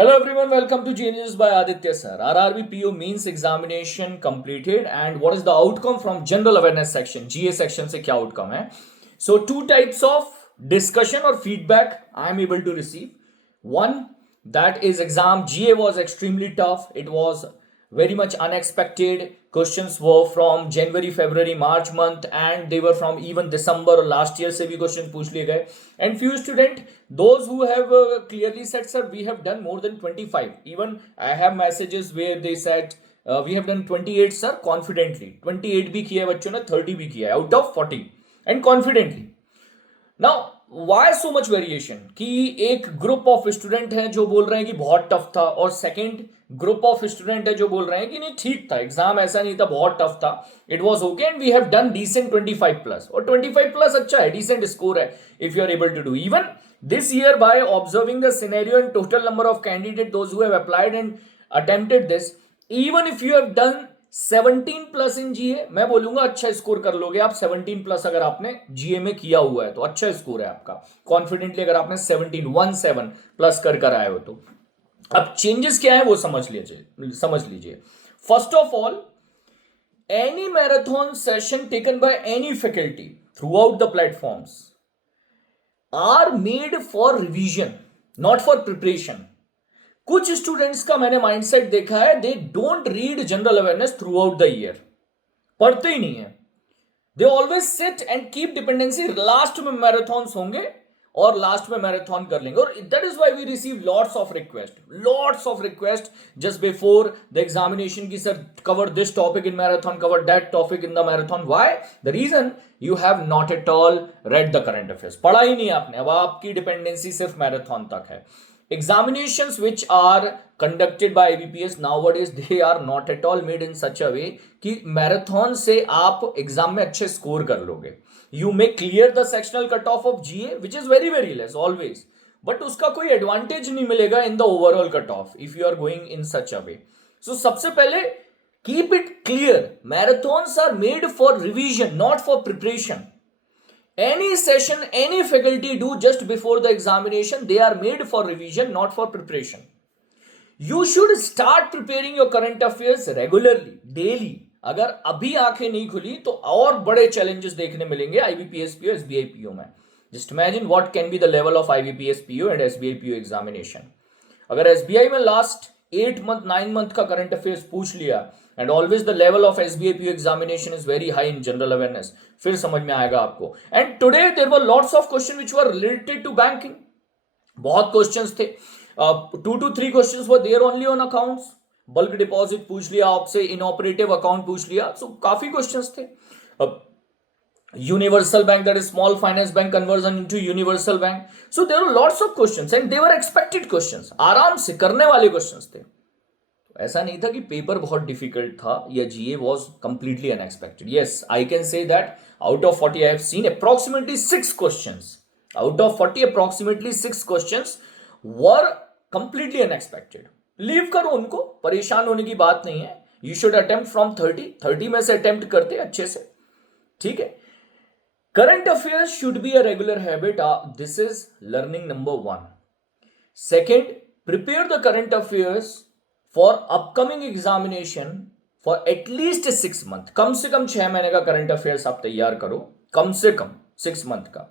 Hello everyone, welcome to Genius by Aditya sir. RRB PO means examination completed and what is the outcome from general awareness section? GA section से क्या outcome है? So two types of discussion or feedback I am able to receive. One, that is exam GA was extremely tough. It was very much unexpected. Questions were from January, February, March month and they were from even December or last year से भी questions पूछ लिए गए. And few student, those who have clearly said, sir, we have done more than 25. Even I have messages where they said we have done 28 sir confidently. 28 भी किया है बच्चों ने, 30 भी किया है out of 40 and confidently. Now why so much variation कि एक ग्रुप ऑफ स्टूडेंट है जो बोल रहे हैं कि बहुत टफ था और सेकंड ग्रुप ऑफ स्टूडेंट है जो बोल रहे हैं कि नहीं ठीक था, एग्जाम ऐसा नहीं था, बहुत टफ था, it was okay and we have done decent 25 प्लस. और 25 प्लस अच्छा है, डिसेंट स्कोर है if you are able to do. Even this year by observing the scenario and total number of candidate those who have applied and attempted this, even if you have done 17 प्लस इन जीए, मैं बोलूंगा अच्छा स्कोर कर लोगे आप. 17 प्लस अगर आपने जीए में किया हुआ है तो अच्छा स्कोर है आपका. कॉन्फिडेंटली अगर आपने 17 प्लस कर आए हो तो. अब चेंजेस क्या है वो समझ लीजिए. First of all, any marathon session taken by any faculty throughout the platforms are made for revision, not for preparation. कुछ स्टूडेंट्स का मैंने माइंडसेट देखा है, they don't read general awareness throughout the year, पढ़ते ही नहीं है. They always sit and keep dependency, last में मैराथन्स होंगे और लास्ट में मैराथन कर लेंगे. और that is why we receive lots of request just before the examination की sir cover this topic in marathon, cover that topic in the marathon. Why? The reason you have not at all read the current affairs. पढ़ा ही नहीं आपने, अब आपकी डिपेंडेंसी सिर्फ मैराथन तक है. Examinations which are conducted by IBPS nowadays, they are not at all made in such a way कि मैराथन से आप एग्जाम में अच्छे स्कोर कर लोगे. You may clear the sectional cutoff of GA which is very very less always, but उसका कोई एडवांटेज नहीं मिलेगा in the overall cutoff if you are going in such a way. So सबसे पहले keep it clear, marathons are made for revision, not for preparation. Any session any faculty do just before the examination, they are made for revision, not for preparation. You should start preparing your current affairs regularly, daily. अगर अभी आंखें नहीं खुली तो और बड़े challenges देखने मिलेंगे IBPS PO SBI PO में. Just imagine what can be the level of IBPS PO and SBI PO examination. अगर SBI में last 8 month 9 month का current affairs पूछ लिया and always the level of SBI PO examination is very high in general awareness, फिर समझ में आएगा आपको. And today there were lots of questions which were related to banking. बहुत questions थे. 2 to 3 questions were there only on accounts. Bulk deposit पूछ लिया आपसे, इनऑपरेटिव अकाउंट पूछ लिया. सो काफी क्वेश्चंस थे. Universal bank, that is small finance bank conversion into universal bank. So there were lots of questions and they were expected questions. आराम से करने वाले questions थे. ऐसा नहीं था कि पेपर बहुत डिफिकल्ट था या GA was completely unexpected. Yes, I can say that out of 40 I have seen approximately 6 questions. Out of 40 approximately 6 questions were completely unexpected. Leave करो उनको, परेशान होने की बात नहीं है. यू शुड अटेम्प्ट फ्रॉम 30 में से अटेम्प्ट करते अच्छे से. ठीक है. Current affairs should be a regular habit. This is learning number 1. Second, prepare the current affairs for upcoming examination for at least 6 month. कम से कम 6 महीने का करंट अफेयर्स आप तैयार करो, कम से कम 6 मंथ का.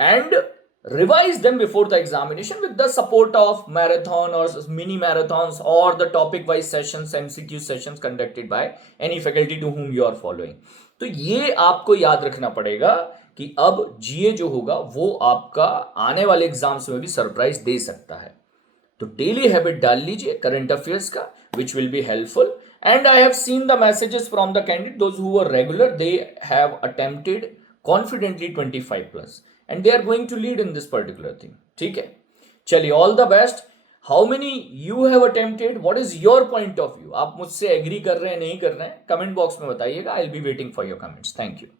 And revise them before the examination with the support of marathon or mini marathons or the topic wise sessions, MCQ sessions conducted by any faculty to whom you are following. तो ये आपको याद रखना पड़ेगा कि अब जीए जो होगा वो आपका आने वाले एग्जाम्स में भी सरप्राइज दे सकता है. तो डेली हैबिट डाल लीजिए करंट अफेयर्स का, which will be helpful. And I have seen the messages from the candidate, those who were regular, they have attempted confidently 25 plus. And they are going to lead in this particular thing. ठीक है, चलिए, all the best. How many you have attempted? What is your point of view? आप मुझसे एग्री कर रहे हैं, नहीं कर रहे हैं, कमेंट बॉक्स में बताइएगा. I'll be waiting for your comments. Thank you.